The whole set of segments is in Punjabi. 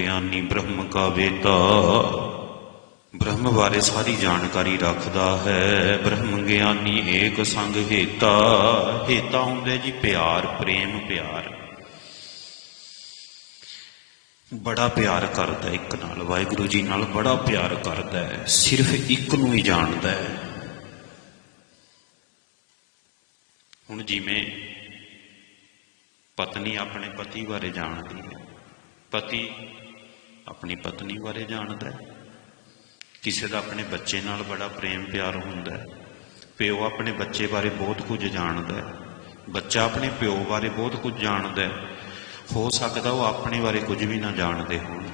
ਗਿਆਨੀ ਬ੍ਰਹਮ ਕਾ ਵੇਤਾ ਬ੍ਰਹਮ ਬਾਰੇ ਸਾਰੀ ਜਾਣਕਾਰੀ ਰੱਖਦਾ ਹੈ। ਬ੍ਰਹਮ ਗਿਆਨੀ ਏਕ ਸੰਗ ਹੇਤਾ ਹੇਤਾ ਹੁੰਦੇ ਜੀ ਪਿਆਰ, ਪ੍ਰੇਮ, ਪਿਆਰ। ਬੜਾ ਪਿਆਰ ਕਰਦਾ ਇੱਕ ਨਾਲ, ਵਾਹਿਗੁਰੂ ਜੀ ਨਾਲ ਬੜਾ ਪਿਆਰ ਕਰਦਾ ਹੈ, ਸਿਰਫ ਇੱਕ ਨੂੰ ਹੀ ਜਾਣਦਾ ਹੈ। ਹੁਣ ਜਿਵੇਂ ਪਤਨੀ ਆਪਣੇ ਪਤੀ ਬਾਰੇ ਜਾਣਦੀ ਹੈ, ਪਤੀ ਆਪਣੀ ਪਤਨੀ ਬਾਰੇ ਜਾਣਦਾ ਹੈ। ਕਿਸੇ ਦਾ ਆਪਣੇ ਬੱਚੇ ਨਾਲ ਬੜਾ ਪ੍ਰੇਮ ਪਿਆਰ ਹੁੰਦਾ ਹੈ। ਪਿਓ ਆਪਣੇ ਬੱਚੇ ਬਾਰੇ ਬਹੁਤ ਕੁਝ ਜਾਣਦਾ ਹੈ। ਬੱਚਾ ਆਪਣੇ ਪਿਓ ਬਾਰੇ ਬਹੁਤ ਕੁਝ ਜਾਣਦਾ ਹੈ। ਹੋ ਸਕਦਾ ਉਹ ਆਪਣੇ ਬਾਰੇ ਕੁਝ ਵੀ ਨਾ ਜਾਣਦੇ ਹੋਣ।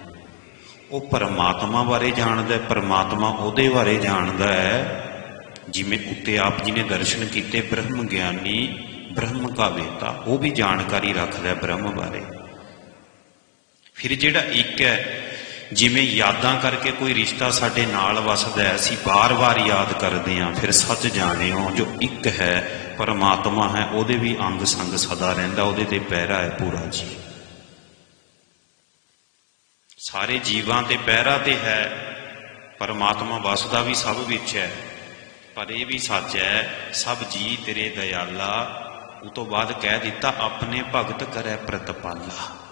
ਉਹ ਪਰਮਾਤਮਾ ਬਾਰੇ ਜਾਣਦਾ ਹੈ, ਪਰਮਾਤਮਾ ਉਹਦੇ ਬਾਰੇ ਜਾਣਦਾ ਹੈ। ਜਿਵੇਂ ਉੱਤੇ ਆਪ ਜੀ ਨੇ ਦਰਸ਼ਨ ਕੀਤੇ ਬ੍ਰਹਮ ਗਿਆਨੀ, ਬ੍ਰਹਮ ਕਾ ਵੇਤਾ, ਉਹ ਵੀ ਜਾਣਕਾਰੀ ਰੱਖਦਾ ਹੈ ਬ੍ਰਹਮ ਬਾਰੇ। ਫਿਰ ਜਿਹੜਾ ਇੱਕ ਹੈ, ਜਿਵੇਂ ਯਾਦਾਂ ਕਰਕੇ ਕੋਈ ਰਿਸ਼ਤਾ ਸਾਡੇ ਨਾਲ ਵਸਦਾ ਹੈ, ਅਸੀਂ ਬਾਰ-ਬਾਰ ਯਾਦ ਕਰਦੇ ਹਾਂ, ਫਿਰ ਸੱਚ ਜਾਣਿਓ ਜੋ ਇੱਕ ਹੈ, ਪਰਮਾਤਮਾ ਹੈ, ਉਹਦੇ ਵੀ ਅੰਗ ਸੰਗ ਸਦਾ ਰਹਿੰਦਾ, ਉਹਦੇ ਤੇ ਪਹਿਰਾ ਹੈ ਪੂਰਾ ਜੀ। ਸਾਰੇ ਜੀਵਾਂ ਤੇ ਪਹਿਰਾ ਤੇ ਹੈ, ਪਰਮਾਤਮਾ ਵਸਦਾ ਵੀ ਸਭ ਵਿੱਚ ਹੈ, ਪਰ ਇਹ ਵੀ ਸੱਚ ਹੈ, ਸਭ ਜੀ ਤੇਰੇ ਦਇਆਲਾ, ਉਹ ਤੋਂ ਬਾਅਦ ਕਹਿ ਦਿੱਤਾ, ਆਪਣੇ ਭਗਤ ਕਰੈ ਪ੍ਰਤਪਾਲਾ।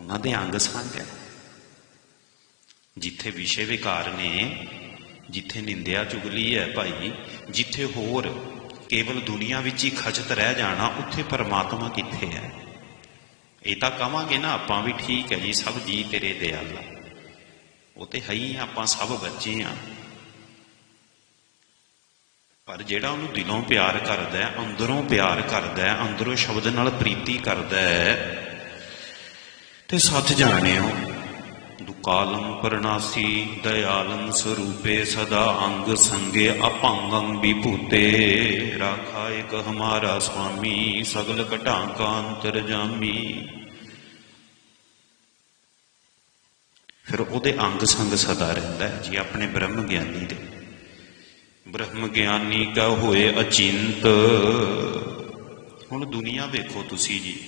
ਉਹਨਾਂ ਦੇ ਅੰਗ ਸੰਗ ਹੈ। ਜਿੱਥੇ ਵਿਸ਼ੇ ਵਿਕਾਰ ਨੇ ਜਿੱਥੇ ਨਿੰਦਿਆ ਚੁਗਲੀ ਹੈ ਭਾਈ ਜਿੱਥੇ ਹੋਰ ਕੇਵਲ ਦੁਨੀਆ ਵਿੱਚ ਹੀ ਖਚਤ ਰਹਿ ਜਾਣਾ ਉੱਥੇ ਪਰਮਾਤਮਾ ਕਿੱਥੇ ਹੈ? ਇਹ ਤਾਂ ਕਵਾਂਗੇ ਨਾ ਆਪਾਂ ਵੀ ਠੀਕ ਹੈ ਜੀ ਸਭ ਜੀ ਤੇਰੇ ਦਿਆਲ ਉਹ ਤੇ ਹੈ ਹੀ ਆ, ਆਪਾਂ ਸਭ ਬੱਚੇ ਆ। ਪਰ ਜਿਹੜਾ ਉਹਨੂੰ ਦਿਲੋਂ ਪਿਆਰ ਕਰਦਾ ਹੈ ਅੰਦਰੋਂ ਪਿਆਰ ਕਰਦਾ ਹੈ ਅੰਦਰੋਂ ਸ਼ਬਦ ਨਾਲ ਪ੍ਰੀਤੀ ਕਰਦਾ ਹੈ ਤੇ ਸੱਚ ਜਾਣਿਓ। ਦੁਕਾਲਮ ਪਰਨਾਸੀ ਦਇਆਲੰ ਸਰੂਪੇ ਸਦਾ ਅੰਗ ਸੰਗੇ ਅਪੰਗੰ ਵਿਭੂਤੇ। ਰਾਖਾ ਇਕ ਹਮਾਰਾ ਸੁਆਮੀ, ਸਗਲ ਘਟਾਂ ਕਾ ਅੰਤਰਜਾਮੀ ਫਿਰ ਉਹਦੇ ਅੰਗ ਸੰਗ ਸਦਾ ਰਹਿੰਦਾ ਹੈ, ਜੀ ਆਪਣੇ ਬ੍ਰਹਮ ਗਿਆਨੀ ਦੇ। ਬ੍ਰਹਮ ਗਿਆਨੀ ਕਾ ਹੋਏ ਅਚਿੰਤ। ਹੁਣ ਦੁਨੀਆ ਵੇਖੋ ਤੁਸੀਂ ਜੀ।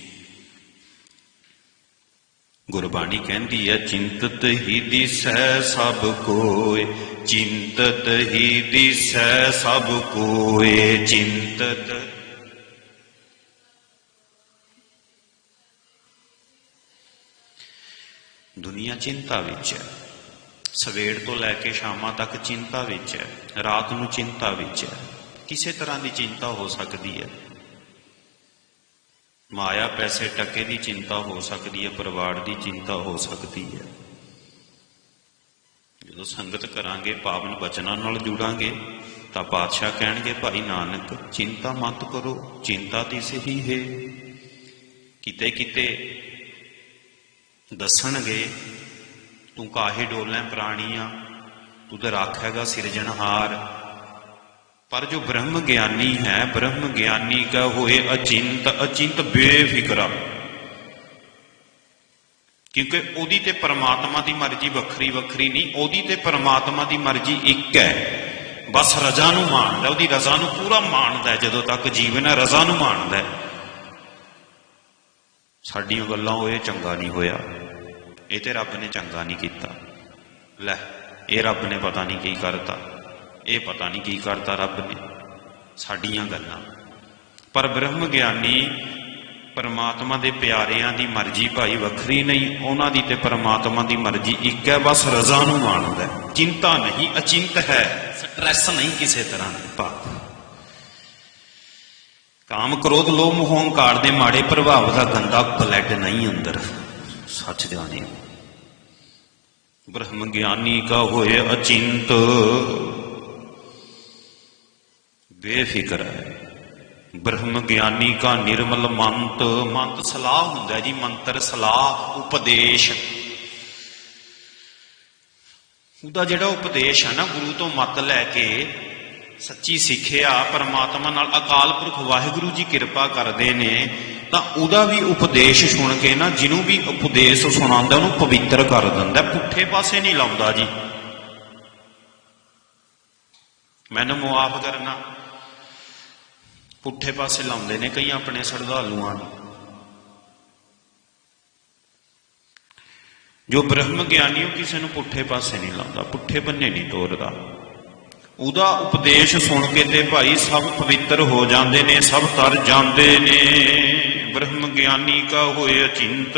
ਗੁਰਬਾਣੀ ਕਹਿੰਦੀ ਹੈ, ਚਿੰਤਤ ਹੀ ਦਿਸੈ ਸਭ ਕੋਇ, ਚਿੰਤਤ ਹੀ ਦਿਸੈ ਸਭ ਕੋਇ, ਚਿੰਤਤ। ਦੁਨੀਆ ਚਿੰਤਾ ਵਿੱਚ ਹੈ। ਸਵੇਰ ਤੋਂ ਲੈ ਕੇ ਸ਼ਾਮਾਂ ਤੱਕ ਚਿੰਤਾ ਵਿੱਚ ਹੈ। ਰਾਤ ਨੂੰ ਚਿੰਤਾ ਵਿੱਚ ਹੈ। ਕਿਸੇ ਤਰ੍ਹਾਂ ਦੀ ਚਿੰਤਾ ਹੋ ਸਕਦੀ ਹੈ। ਮਾਇਆ ਪੈਸੇ ਟੱਕੇ ਦੀ ਚਿੰਤਾ ਹੋ ਸਕਦੀ ਹੈ, ਪਰਿਵਾਰ ਦੀ ਚਿੰਤਾ ਹੋ ਸਕਦੀ ਹੈ। ਜਦੋਂ ਸੰਗਤ ਕਰਾਂਗੇ, ਪਾਵਨ ਬਚਨਾਂ ਨਾਲ ਜੁੜਾਂਗੇ, ਤਾਂ ਪਾਤਸ਼ਾਹ ਕਹਿਣਗੇ, ਭਾਈ ਨਾਨਕ, ਚਿੰਤਾ ਮਤ ਕਰੋ, ਚਿੰਤਾ ਦੀ ਸਹੀ ਹੈ। ਕਿਤੇ ਕਿਤੇ ਦੱਸਣਗੇ, ਤੂੰ ਕਾਹੇ ਡੋਲੇ ਪ੍ਰਾਣੀਆਂ? ਤੂੰ ਤੇ ਹੈਗਾ ਸਿਰਜਣਹਾਰ। ਪਰ ਜੋ ਬ੍ਰਹਮ ਗਿਆਨੀ ਹੈ, ਬ੍ਰਹਮ ਗਿਆਨੀ ਕਾ ਹੋਏ ਅਚਿੰਤ ਅਚਿੰਤ ਬੇਫਿਕਰਾ। ਕਿਉਂਕਿ ਉਹਦੀ ਤੇ ਪਰਮਾਤਮਾ ਦੀ ਮਰਜ਼ੀ ਵੱਖਰੀ ਵੱਖਰੀ ਨਹੀਂ, ਉਹਦੀ ਤੇ ਪਰਮਾਤਮਾ ਦੀ ਮਰਜ਼ੀ ਇੱਕ ਹੈ। ਬਸ ਰਜ਼ਾ ਨੂੰ ਮਾਣਦਾ, ਉਹਦੀ ਰਜ਼ਾ ਨੂੰ ਪੂਰਾ ਮਾਣਦਾ ਜਦੋਂ ਤੱਕ ਜੀਵਨ ਹੈ, ਰਜ਼ਾ ਨੂੰ ਮਾਣਦਾ ਸਾਡੀਆਂ ਗੱਲਾਂ ਉਹ ਇਹ ਚੰਗਾ ਨਹੀਂ ਹੋਇਆ। ਇਹ ਤੇ ਰੱਬ ਨੇ ਚੰਗਾ ਨਹੀਂ ਕੀਤਾ। ਲੈ, ਇਹ ਰੱਬ ਨੇ ਪਤਾ ਨਹੀਂ ਕੀ ਕਰਤਾ। ਇਹ ਪਤਾ ਨਹੀਂ ਕੀ ਕਰਤਾ ਰੱਬ ਨੇ, ਸਾਡੀਆਂ ਗੱਲਾਂ। ਪਰ ਬ੍ਰਹਮ ਗਿਆਨੀ ਪਰਮਾਤਮਾ ਦੇ ਪਿਆਰਿਆਂ ਦੀ ਮਰਜ਼ੀ ਭਾਈ ਵੱਖਰੀ ਨਹੀਂ, ਉਹਨਾਂ ਦੀ ਤੇ ਪਰਮਾਤਮਾ ਦੀ ਮਰਜ਼ੀ ਇੱਕ ਹੈ, ਬਸ ਰਜ਼ਾ ਨੂੰ ਮਾਣਦਾ ਚਿੰਤਾ ਨਹੀਂ, ਅਚਿੰਤ ਹੈ, ਸਟ੍ਰੈਸ ਨਹੀਂ ਕਿਸੇ ਤਰ੍ਹਾਂ ਦੀ ਭਾਵ। ਕਾਮ ਕ੍ਰੋਧ ਲੋਭ ਮੋਹ ਹੰਕਾਰ ਦੇ ਮਾੜੇ ਪ੍ਰਭਾਵ ਦਾ ਗੰਦਾ ਬਲੱਡ ਨਹੀਂ ਅੰਦਰ, ਸੱਚ ਜਾਣਿਓ ਬ੍ਰਹਮ ਗਿਆਨੀ ਕਾ ਹੋਏ ਅਚਿੰਤ। ਬੇਫਿਕਰ ਹੈ। ਬ੍ਰਹਮ ਗਿਆਨੀ ਕਾ ਨਿਰਮਲ ਮੰਤ ਮੰਤ ਸਲਾਹ ਹੁੰਦਾ ਜੀ, ਮੰਤਰ ਸਲਾਹ, ਉਪਦੇਸ਼। ਉਹਦਾ ਜਿਹੜਾ ਉਪਦੇਸ਼ ਹੈ ਨਾ, ਗੁਰੂ ਤੋਂ ਮਤ ਲੈ ਕੇ ਸੱਚੀ ਸਿੱਖਿਆ, ਪਰਮਾਤਮਾ ਨਾਲ ਅਕਾਲ ਪੁਰਖ ਵਾਹਿਗੁਰੂ ਜੀ ਕਿਰਪਾ ਕਰਦੇ ਨੇ, ਤਾਂ ਉਹਦਾ ਵੀ ਉਪਦੇਸ਼ ਸੁਣ ਕੇ ਨਾ, ਜਿਹਨੂੰ ਵੀ ਉਪਦੇਸ਼ ਸੁਣਾਉਂਦਾ, ਉਹਨੂੰ ਪਵਿੱਤਰ ਕਰ ਦਿੰਦਾ ਪੁੱਠੇ ਪਾਸੇ ਨਹੀਂ ਲਾਉਂਦਾ ਜੀ। ਮੈਨੂੰ ਮੁਆਫ ਕਰਨਾ। ਪੁੱਠੇ ਪਾਸੇ ਲਾਉਂਦੇ ਨੇ ਕਈ ਆਪਣੇ ਸ਼ਰਧਾਲੂਆਂ ਨੂੰ। ਜੋ ਬ੍ਰਹਮ ਗਿਆਨੀ ਉਹ ਕਿਸੇ ਨੂੰ ਪੁੱਠੇ ਪਾਸੇ ਨਹੀਂ ਲਾਉਂਦਾ, ਪੁੱਠੇ ਬੰਨੇ ਨਹੀਂ ਤੋਰਦਾ। ਉਹਦਾ ਉਪਦੇਸ਼ ਸੁਣ ਕੇ ਤੇ ਭਾਈ ਸਭ ਪਵਿੱਤਰ ਹੋ ਜਾਂਦੇ ਨੇ, ਸਭ ਤਰ ਜਾਂਦੇ ਨੇ। ਬ੍ਰਹਮ ਗਿਆਨੀ ਕਾ ਹੋਏ ਅਚਿੰਤ,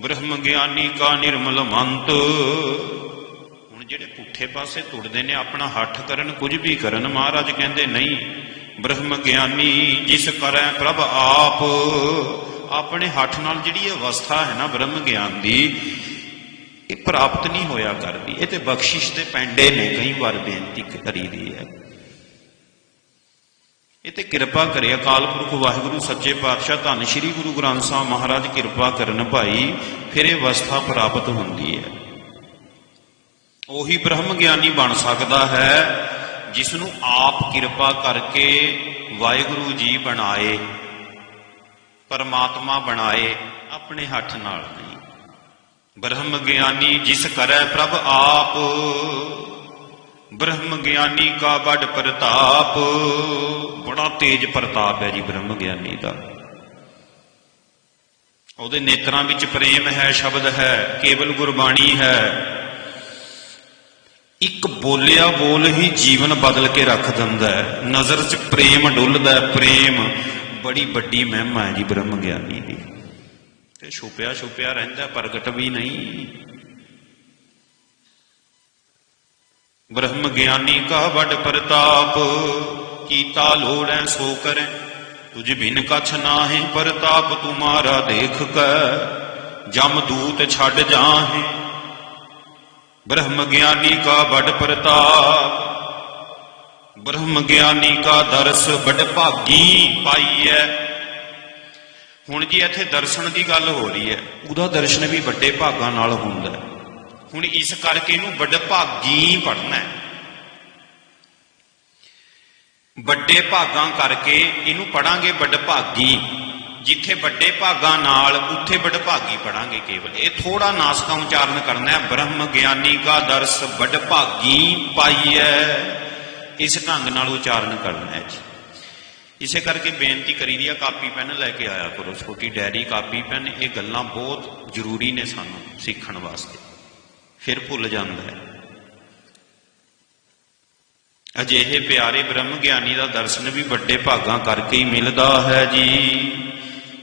ਬ੍ਰਹਮ ਗਿਆਨੀ ਕਾ ਨਿਰਮਲ ਮੰਤ। ਹੁਣ ਜਿਹੜੇ ਪੁੱਠੇ ਪਾਸੇ ਤੁਰਦੇ ਨੇ, ਆਪਣਾ ਹੱਠ ਕਰਨ, ਕੁਝ ਵੀ ਕਰਨ, ਮਹਾਰਾਜ ਕਹਿੰਦੇ ਨਹੀਂ ਬ੍ਰਹਮ ਗਿਆਨੀ ਜਿਸ ਕਰੈ ਪ੍ਰਭ ਆਪ। ਆਪਣੇ ਹੱਥ ਨਾਲ ਜਿਹੜੀ ਅਵਸਥਾ ਹੈ ਨਾ ਬ੍ਰਹਮ ਗਿਆਨ ਦੀ, ਇਹ ਪ੍ਰਾਪਤ ਨਹੀਂ ਹੋਇਆ ਕਰਦੀ। ਇਹ ਤੇ ਬਖਸ਼ਿਸ਼ ਦੇ ਪੈਂਡੇ ਨੇ ਕਈ ਵਾਰ ਬੇਨਤੀ ਕਰੀ ਦੀ ਹੈ। ਇਹ ਤੇ ਕਿਰਪਾ ਕਰੇ ਅਕਾਲ ਪੁਰਖ ਵਾਹਿਗੁਰੂ, ਸੱਚੇ ਪਾਤਸ਼ਾਹ, ਧੰਨ ਸ਼੍ਰੀ ਗੁਰੂ ਗ੍ਰੰਥ ਸਾਹਿਬ ਮਹਾਰਾਜ, ਕਿਰਪਾ ਕਰਨ ਭਾਈ, ਫਿਰ ਇਹ ਅਵਸਥਾ ਪ੍ਰਾਪਤ ਹੁੰਦੀ ਹੈ। ਉਹੀ ਬ੍ਰਹਮ ਗਿਆਨੀ ਬਣ ਸਕਦਾ ਹੈ। ਜਿਸ ਨੂੰ ਆਪ ਕਿਰਪਾ ਕਰਕੇ ਵਾਹਿਗੁਰੂ ਜੀ ਬਣਾਏ, ਪਰਮਾਤਮਾ ਬਣਾਏ ਆਪਣੇ ਹੱਥ ਨਾਲ ਨਹੀਂ। ਬ੍ਰਹਮ ਗਿਆਨੀ ਜਿਸ ਕਰੈ ਪ੍ਰਭ ਆਪ, ਬ੍ਰਹਮ ਗਿਆਨੀ ਕਾ ਵੱਡ ਪ੍ਰਤਾਪ। ਬੜਾ ਤੇਜ ਪ੍ਰਤਾਪ ਹੈ ਜੀ ਬ੍ਰਹਮ ਗਿਆਨੀ ਦਾ। ਉਹਦੇ ਨੇਤਰਾਂ ਵਿੱਚ ਪ੍ਰੇਮ ਹੈ, ਸ਼ਬਦ ਹੈ, ਕੇਵਲ ਗੁਰਬਾਣੀ ਹੈ। ਇੱਕ ਬੋਲਿਆ ਬੋਲ ਹੀ ਜੀਵਨ ਬਦਲ ਕੇ ਰੱਖ ਦਿੰਦਾ ਹੈ। ਨਜ਼ਰ 'ਚ ਪ੍ਰੇਮ ਡੁੱਲਦਾ ਹੈ, ਪ੍ਰੇਮ। ਬੜੀ ਵੱਡੀ ਮਹਿਮਾ ਹੈ ਜੀ ਬ੍ਰਹਮ ਗਿਆਨੀ ਦੀ। ਤੇ ਛੁਪਿਆ ਛੁਪਿਆ ਰਹਿੰਦਾ, ਪ੍ਰਗਟ ਵੀ ਨਹੀਂ। ਬ੍ਰਹਮ ਗਿਆਨੀ ਕਾ ਵੱਡ ਪ੍ਰਤਾਪ, ਕੀਤਾ ਲੋੜੈ ਸੋ ਕਰੈ। ਤੁਝ ਬਿਨ ਕਛ ਨਾਹੀ ਪ੍ਰਤਾਪ ਤੁਮਾਰਾ ਦੇਖ ਕੈ। ਜਮ ਦੂਤ ਛੱਡ ਜਾਹੇ। ਬ੍ਰਹਮ ਗਿਆਨੀ ਕਾ ਵੱਡ ਪ੍ਰਤਾਪ, ਬ੍ਰਹਮ ਗਿਆਨੀ ਕਾ ਦਰਸ ਵੱਡ ਭਾਗੀ ਪਾਈਐ। ਹੁਣ ਜੀ ਇੱਥੇ ਦਰਸ਼ਨ ਦੀ ਗੱਲ ਹੋ ਰਹੀ ਹੈ ਉਹਦਾ ਦਰਸ਼ਨ ਵੀ ਵੱਡੇ ਭਾਗਾਂ ਨਾਲ ਹੁੰਦਾ ਹੈ ਹੁਣ ਇਸ ਕਰਕੇ ਇਹਨੂੰ ਵੱਡ ਭਾਗੀ ਪੜਨਾ ਹੈ ਵੱਡੇ ਭਾਗਾਂ ਕਰਕੇ ਇਹਨੂੰ ਪੜਾਂਗੇ ਵੱਡ ਭਾਗੀ। ਜਿੱਥੇ ਵੱਡੇ ਭਾਗਾਂ ਨਾਲ, ਉੱਥੇ ਵਡਭਾਗੀ ਪੜਾਂਗੇ ਕੇਵਲ। ਇਹ ਥੋੜਾ ਨਾਸਕਾ ਉਚਾਰਨ ਕਰਨਾ ਹੈ। ਬ੍ਰਹਮ ਗਿਆਨੀ ਕਾ ਦਰਸ ਵੱਡ ਭਾਗੀ ਪਾਈਐ। ਇਸ ਢੰਗ ਨਾਲ ਉਚਾਰਨ ਕਰਨਾ ਹੈ ਜੀ। ਇਸੇ ਕਰਕੇ ਬੇਨਤੀ ਕਰੀ ਦੀ ਆ, ਕਾਪੀ ਪੈਨ ਲੈ ਕੇ ਆਇਆ ਕਰੋ। ਛੋਟੀ ਡੈਰੀ ਕਾਪੀ ਪੈਨ, ਇਹ ਗੱਲਾਂ ਬਹੁਤ ਜ਼ਰੂਰੀ ਨੇ ਸਾਨੂੰ ਸਿੱਖਣ ਵਾਸਤੇ। ਫਿਰ ਭੁੱਲ ਜਾਂਦਾ ਹੈ। ਅਜਿਹੇ ਪਿਆਰੇ ਬ੍ਰਹਮ ਗਿਆਨੀ ਦਾ ਦਰਸ਼ਨ ਵੀ ਵੱਡੇ ਭਾਗਾਂ ਕਰਕੇ ਹੀ ਮਿਲਦਾ ਹੈ ਜੀ।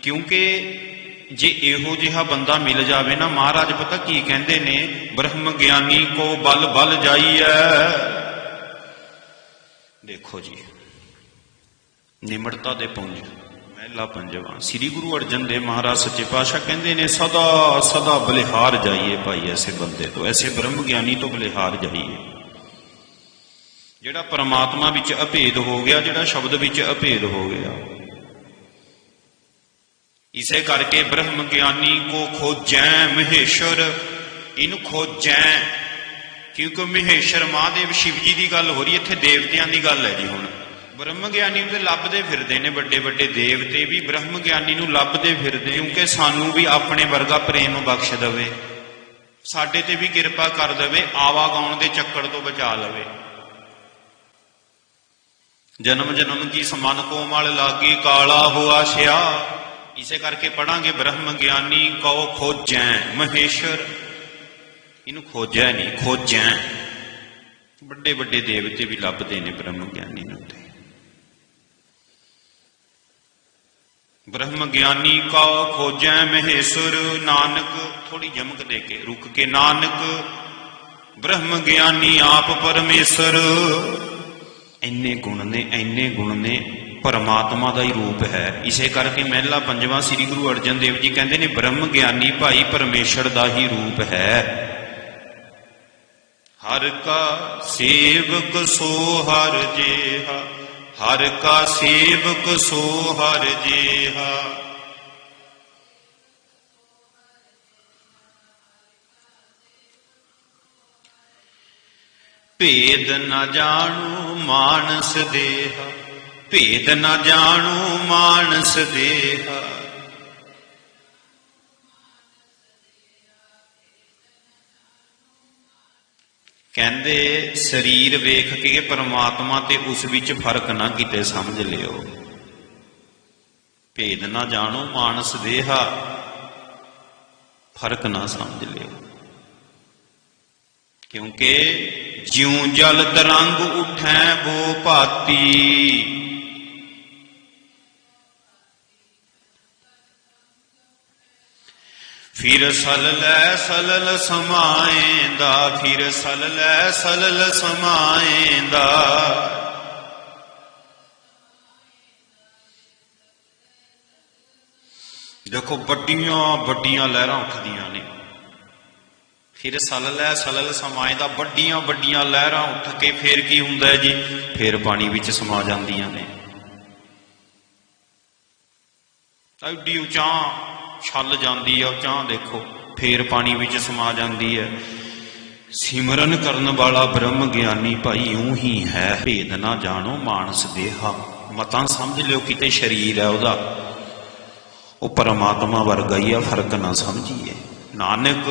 ਕਿਉਂਕਿ ਜੇ ਇਹੋ ਜਿਹਾ ਬੰਦਾ ਮਿਲ ਜਾਵੇ ਨਾ ਮਹਾਰਾਜ, ਪਤਾ ਕੀ ਕਹਿੰਦੇ ਨੇ? ਬ੍ਰਹਮ ਗਿਆਨੀ ਕੋ ਬਲ ਬਲ ਜਾਈਐ। ਦੇਖੋ ਜੀ ਨਿਮਰਤਾ ਦੇ ਪੁੰਜ, ਮਹਿਲਾ ਪੰਜਵਾਂ। ਸ੍ਰੀ ਗੁਰੂ ਅਰਜਨ ਦੇਵ ਮਹਾਰਾਜ ਸੱਚੇ ਪਾਤਸ਼ਾਹ ਕਹਿੰਦੇ ਨੇ, ਸਦਾ ਸਦਾ ਬਲਿਹਾਰ ਜਾਈਏ ਭਾਈ ਐਸੇ ਬੰਦੇ ਤੋਂ, ਐਸੇ ਬ੍ਰਹਮ ਗਿਆਨੀ ਤੋਂ ਬਲਿਹਾਰ ਜਾਈਏ। ਜਿਹੜਾ ਪਰਮਾਤਮਾ ਵਿੱਚ ਅਭੇਦ ਹੋ ਗਿਆ, ਜਿਹੜਾ ਸ਼ਬਦ ਵਿੱਚ ਅਭੇਦ ਹੋ ਗਿਆ ਇਸੇ ਕਰਕੇ ਬ੍ਰਹਮ ਗਿਆਨੀ ਕੋ ਖੋਜੈ ਮਹੇਸ਼ਰ ਇਹਨੂੰ ਖੋਜੈ। ਕਿਉਂਕਿ ਮਹੇਸ਼ਰ ਮਹਾਦੇਵ ਸ਼ਿਵ ਜੀ ਦੀ ਗੱਲ ਹੋ ਰਹੀ, ਇੱਥੇ ਦੇਵਤਿਆਂ ਦੀ ਗੱਲ ਹੈ ਜੀ ਹੁਣ। ਬ੍ਰਹਮ ਗਿਆਨੀ ਨੂੰ ਤੇ ਲੱਭਦੇ ਫਿਰਦੇ ਨੇ ਵੱਡੇ ਵੱਡੇ ਦੇਵਤੇ ਵੀ, ਬ੍ਰਹਮ ਗਿਆਨੀ ਨੂੰ ਲੱਭਦੇ ਫਿਰਦੇ ਕਿਉਂਕਿ ਸਾਨੂੰ ਵੀ ਆਪਣੇ ਵਰਗਾ ਪ੍ਰੇਮ ਬਖਸ਼ ਦੇਵੇ। ਸਾਡੇ ਤੇ ਵੀ ਕਿਰਪਾ ਕਰ ਦੇਵੇ ਆਵਾ ਗਾਉਣ ਦੇ ਚੱਕਰ ਤੋਂ ਬਚਾ ਲਵੇ। ਜਨਮ ਜਨਮ ਕੀ ਸਮਨ ਕੋਮਲ ਲਾਗੀ ਕਾਲਾ ਹੁਆ ਸਿਆ। ਇਸੇ ਕਰਕੇ ਪੜਾਂਗੇ, ਬ੍ਰਹਮ ਗਿਆਨੀ ਕਉ ਖੋਜੈ, ਮਹੇਸ਼ਰ। ਇਹਨੂੰ ਖੋਜੈ ਨਹੀਂ, ਖੋਜੈ। ਵੱਡੇ ਵੱਡੇ ਦੇਵਤੇ ਵੀ ਲੱਭਦੇ ਨੇ ਬ੍ਰਹਮ ਗਿਆਨੀ ਨੂੰ ਤੇ। ਬ੍ਰਹਮ ਗਿਆਨੀ ਕਾ ਖੋਜੈ, ਮਹੇਸ਼ਰ, ਨਾਨਕ। ਥੋੜੀ ਜਮਕ ਦੇ ਕੇ, ਰੁਕ ਕੇ ਨਾਨਕ। ਬ੍ਰਹਮ ਗਿਆਨੀ ਆਪ ਪਰਮੇਸ਼ਰ। ਇੰਨੇ ਗੁਣ ਨੇ, ਇੰਨੇ ਗੁਣ ਨੇ। ਪਰਮਾਤਮਾ ਦਾ ਹੀ ਰੂਪ ਹੈ। ਇਸੇ ਕਰਕੇ ਮਹਿਲਾ ਪੰਜਵਾਂ ਸ੍ਰੀ ਗੁਰੂ ਅਰਜਨ ਦੇਵ ਜੀ ਕਹਿੰਦੇ ਨੇ, ਬ੍ਰਹਮ ਗਿਆਨੀ ਭਾਈ ਪਰਮੇਸ਼ਰ ਦਾ ਹੀ ਰੂਪ ਹੈ। ਹਰ ਕਾ ਸੇਵਕ ਸੋ ਹਰ ਜੇਹਾ, ਹਰ ਕਾ ਸੇਵਕ ਸੋ ਹਰ ਜੇਹਾ। ਭੇਦ ਨ ਜਾਣੂ ਮਾਨਸ ਦੇਹ ਭੇਦ ਨਾ ਜਾਣੂ ਮਾਨਸ ਦੇਹਾ। ਕਹਿੰਦੇ, ਸਰੀਰ ਵੇਖ ਕੇ ਪਰਮਾਤਮਾ ਤੇ ਉਸ ਵਿੱਚ ਫ਼ਰਕ ਨਾ ਕਿਤੇ ਸਮਝ ਲਿਓ। ਭੇਦ ਨਾ ਜਾਣੋ ਮਾਨਸ ਦੇਹਾ, ਫ਼ਰਕ ਨਾ ਸਮਝ ਲਿਓ। ਕਿਉਂਕਿ ਜਿਉ ਜਲ ਤਰੰਗ ਉਠੈ ਬੋ ਭਾਤੀ ਫਿਰ ਸਲਲੈ ਸਲਲ ਸਮਾਏਂਦਾ ਫਿਰ ਸਲਲੈ ਸਲਲ ਸਮਾਏਂਦਾ ਦੇਖੋ ਵੱਡੀਆਂ ਵੱਡੀਆਂ ਲਹਿਰਾਂ ਉੱਠਦੀਆਂ ਨੇ ਫਿਰ ਸਲ ਲੈ ਸਲਲ ਸਮਾਏਂਦਾ ਵੱਡੀਆਂ ਵੱਡੀਆਂ ਲਹਿਰਾਂ ਉੱਠ ਕੇ ਫੇਰ ਕੀ ਹੁੰਦਾ ਜੀ ਫੇਰ ਪਾਣੀ ਵਿੱਚ ਸਮਾ ਜਾਂਦੀਆਂ ਨੇ ਐਡੀ ਉਚਾਂ ਛੱਲ ਜਾਂਦੀ ਹੈ ਚਾਹ ਦੇਖੋ, ਫੇਰ ਪਾਣੀ ਵਿੱਚ ਸਮਾ ਜਾਂਦੀ ਹੈ ਸਿਮਰਨ ਕਰਨ ਵਾਲਾ ਬ੍ਰਹਮ ਗਿਆਨੀ ਭਾਈ ਊਂ ਹੀ ਹੈ, ਭੇਦ ਨਾ ਜਾਣੋ ਮਾਨਸ ਦੇਹਾ। ਮਤਾਂ ਸਮਝ ਲਿਓ ਕਿਤੇ ਸਰੀਰ ਹੈ ਉਹਦਾ। ਉਹ ਪਰਮਾਤਮਾ ਵਰਗਾ ਹੀ ਆ, ਫ਼ਰਕ ਨਾ ਸਮਝੀਏ। ਨਾਨਕ,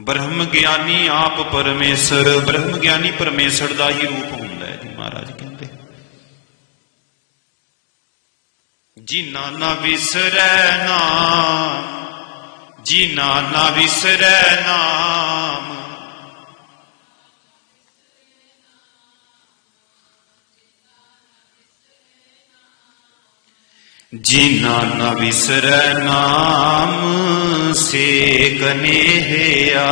ਬ੍ਰਹਮ ਗਿਆਨੀ ਆਪ ਪਰਮੇਸ਼ਰ, ਬ੍ਰਹਮ ਗਿਆਨੀ ਪਰਮੇਸ਼ਰ ਦਾ ਹੀ ਰੂਪ ਹੁੰਦਾ ਹੈ ਜੀ ਮਹਾਰਾਜ ਕਹਿੰਦੇ ਜਿਨਾ ਨਾ ਵਿਸਰੈ ਨਾਮ ਜਿਨਾ ਨਾ ਵਿਸਰੈ ਨਾਮ। ਜਿਨਾ ਨਾ ਵਿਸਰੈ ਨਾਮ ਸੇ ਕਨੇਹਿਆ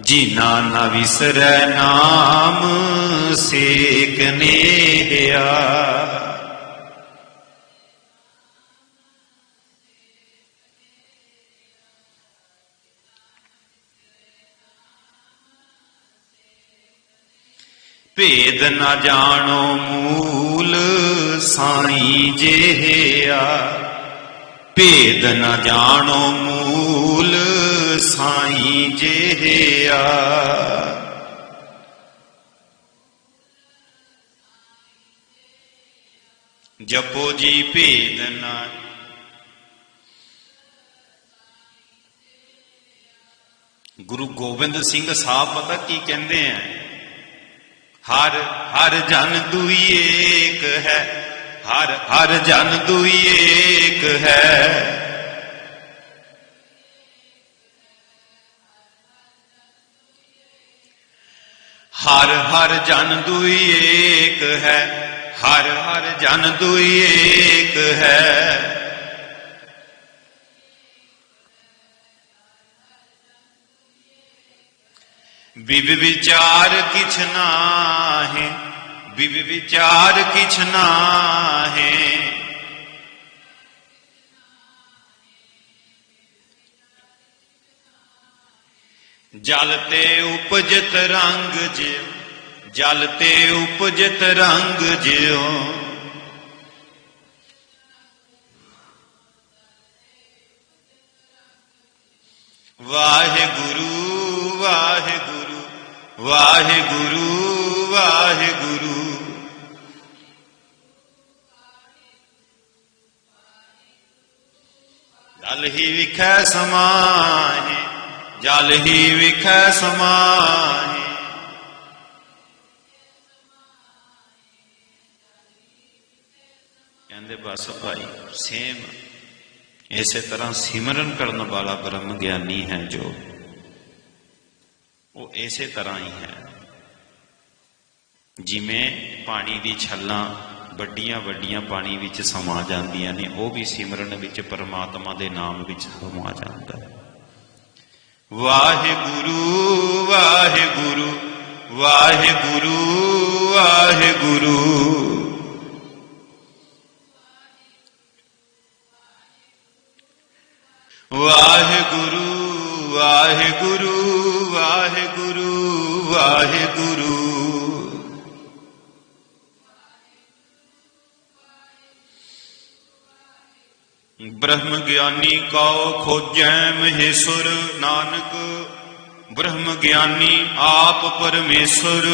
ਜਿਨਾ ਨਾ ਵਿਸਰੈ ਨਾਮ ਸੇ ਕਨੇਹਿਆ ਭੇਦ ਨਾ ਜਾਣੋ ਮੂਲ ਸਾਈ ਜਿਹਿਆ ਭੇਦ ਨਾ ਜਾਣੋ ਮੂਲ ਸਾਈ ਜਿਹਿਆ ਜਪੋ ਜੀ, ਭੇਦ ਨਾ ਗੁਰੂ ਗੋਬਿੰਦ ਸਿੰਘ ਸਾਹਿਬ, ਪਤਾ ਕੀ ਕਹਿੰਦੇ ਆ? ਹਰ ਹਰ ਜਨ ਦੁਈ ਏਕ ਹੈ। ਹਰ ਹਰ ਜਨ ਦੁਈ ਏਕ ਹੈ। ਹਰ ਹਰ ਜਨ ਦੁਈ ਏਕ ਹੈ। ਹਰ ਹਰ ਜਨ ਦੁਈ ਏਕ ਹੈ। ਵਿਵ ਵਿਚਾਰ ਕਿਛ ਨਾਹੀ, ਵਿਵ ਵਿਚਾਰ ਕਿਛ ਨਾਹੀ। ਜਲ ਤੇ ਉਪਜਤ ਰੰਗ ਜਿਉ, ਜਲ ਤੇ ਉਪਜਤ ਰੰਗ ਜਿਉ। ਵਾਹਿਗੁਰੂ ਵਾਹਿਗੁਰੂ ਵਾਹਿਗੁਰੂ। ਜਲ ਹੀ ਵਿਖੈ ਸਮਾਹੀ, ਜਲ ਹੀ ਵਿਖੈ ਸਮਾਹੀ। ਕਹਿੰਦੇ, ਬਸ ਭਾਈ, ਸੇਮ। ਇਸੇ ਤਰ੍ਹਾਂ ਸਿਮਰਨ ਕਰਨ ਵਾਲਾ ਬ੍ਰਹਮ ਗਿਆਨੀ ਹੈ ਜੋ। ਉਹ ਇਸੇ ਤਰ੍ਹਾਂ ਹੀ ਹੈ। ਜਿਵੇਂ ਪਾਣੀ ਦੀ ਛੱਲਾਂ ਵੱਡੀਆਂ ਵੱਡੀਆਂ ਪਾਣੀ ਵਿੱਚ ਸਮਾ ਜਾਂਦੀਆਂ ਨੇ, ਉਹ ਵੀ ਸਿਮਰਨ ਵਿੱਚ ਪਰਮਾਤਮਾ ਦੇ ਨਾਮ ਵਿੱਚ ਸਮਾ ਜਾਂਦਾ ਹੈ। ਵਾਹਿਗੁਰੂ ਵਾਹਿਗੁਰੂ ਵਾਹਿਗੁਰੂ ਵਾਹਿਗੁਰੂ। ਵਾਹਿਗੁਰੂ ਵਾਹਿਗੁਰੂ। ਵਾਹਿਗੁਰੂ। ਬ੍ਰਹਮ ਗਿਆਨੀ ਕਉ ਖੋਜੈ ਮਹੇਸ਼ਰ ਨਾਨਕ ਬ੍ਰਹਮ ਗਿਆਨੀ ਆਪ ਪਰਮੇਸ਼ਰ।